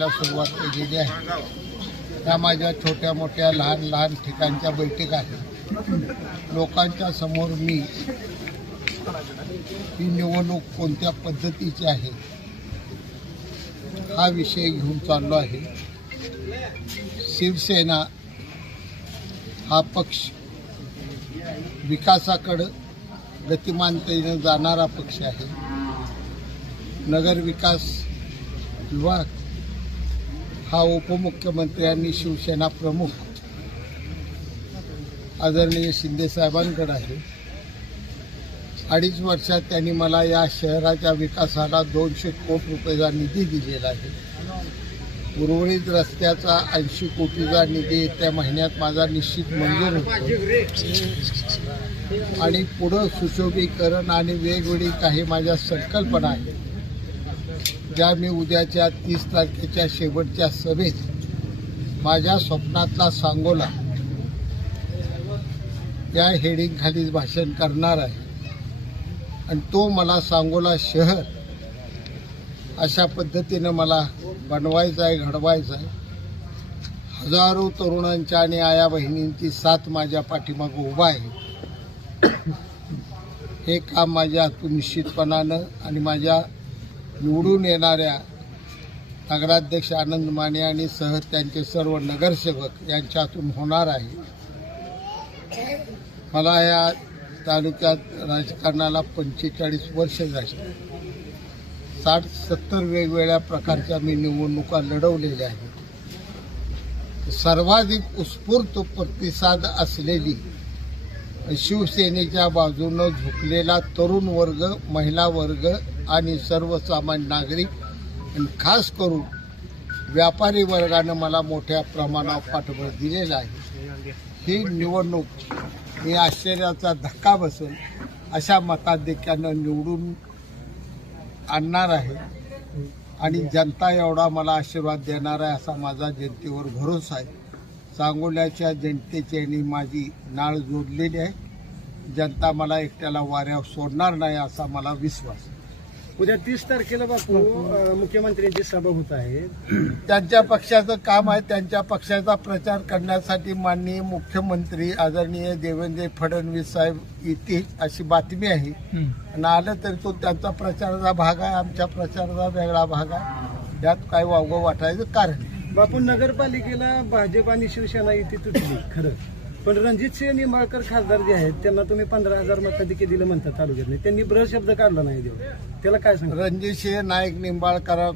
बैठकीला सुरुवात केलेली आहे. त्या माझ्या छोट्या मोठ्या लहान लहान ठिकाणच्या बैठक आहेत लोकांच्या समोर मी ही निवडणूक कोणत्या पद्धतीची आहे हा विषय घेऊन चाललो आहे. शिवसेना हा पक्ष विकासाकडं गतिमानतेनं जाणारा पक्ष आहे. नगर विकास विभाग हा उपमुख्यमंत्री आणि शिवसेना प्रमुख आदरणीय शिंदे साहेबांकडे आहे. अडीच वर्षात त्यांनी मला या शहराच्या विकासाला दोनशे कोटी रुपयाचा निधी दिलेला आहे. उर्वरित रस्त्याचा ऐंशी कोटीचा निधी त्या महिन्यात माझा निश्चित मंजूर होतो. आणि पुढं सुशोभीकरण आणि वेगवेगळी काही माझ्या संकल्पना आहेत. ज्या मी उद्याच्या तीस तारखेच्या शेवटच्या सभेत माझ्या स्वप्नातला सांगोला या हेडिंगखाली भाषण करणार आहे. आणि तो मला सांगोला शहर अशा पद्धतीनं मला बनवायचा आहे घडवायचा आहे. हजारो तरुणांच्या आणि आया बहिणींची साथ माझ्या पाठीमागं उभा आहे. हे काम माझ्या हातून निश्चितपणानं आणि माझ्या निवडून येणाऱ्या नगराध्यक्ष आनंद माने आणि सह त्यांचे सर्व नगरसेवक यांच्यातून होणार आहे. मला या तालुक्यात राजकारणाला पंचेचाळीस वर्ष झाली. साठ सत्तर वेगवेगळ्या प्रकारच्या मी निवडणुका लढवलेल्या आहेत. सर्वाधिक उत्स्फूर्त प्रतिसाद असलेली शिवसेनेच्या बाजूनं झुकलेला तरुण वर्ग महिला वर्ग आणि सर्वसामान्य नागरिक आणि खास करून व्यापारी वर्गानं मला मोठ्या प्रमाणावर पाठबळ दिलेलं आहे. ही निवडणूक मी आश्चर्याचा धक्का बसेल अशा मताधिक्यानं निवडून आणणार आहे. आणि जनता एवढा मला आशीर्वाद देणार आहे असा माझा जनतेवर भरोसा आहे. सांगोल्याच्या जनतेची आणि माझी नाळ जोडलेली आहे. जनता मला एकट्याला वाऱ्यावर सोडणार नाही असा मला विश्वास आहे. उद्या तीस तारखेला बापू अं, मुख्यमंत्र्यांची सभा होत आहे. त्यांच्या पक्षाचं काम आहे त्यांच्या पक्षाचा प्रचार करण्यासाठी माननीय मुख्यमंत्री आदरणीय देवेंद्र फडणवीस साहेब येतील अशी बातमी आहे. आणि आलं तरी तो त्यांचा प्रचाराचा भाग आहे आमच्या प्रचाराचा वेगळा भाग आहे. यात काय वावगं वाटायचं कारण नाही. बापू नगरपालिकेला भाजप आणि शिवसेना युती तुटली खरं. पण रणजित सिंह निंबाळकर खासदार जे आहेत त्यांना तुम्ही पंधरा हजार मताधिके दिलं म्हणतात तालुक्यात त्यांनी ब्र शब्द काढला नाही देऊ. त्याला काय सांगा? रणजितसिंह नाईक निंबाळकर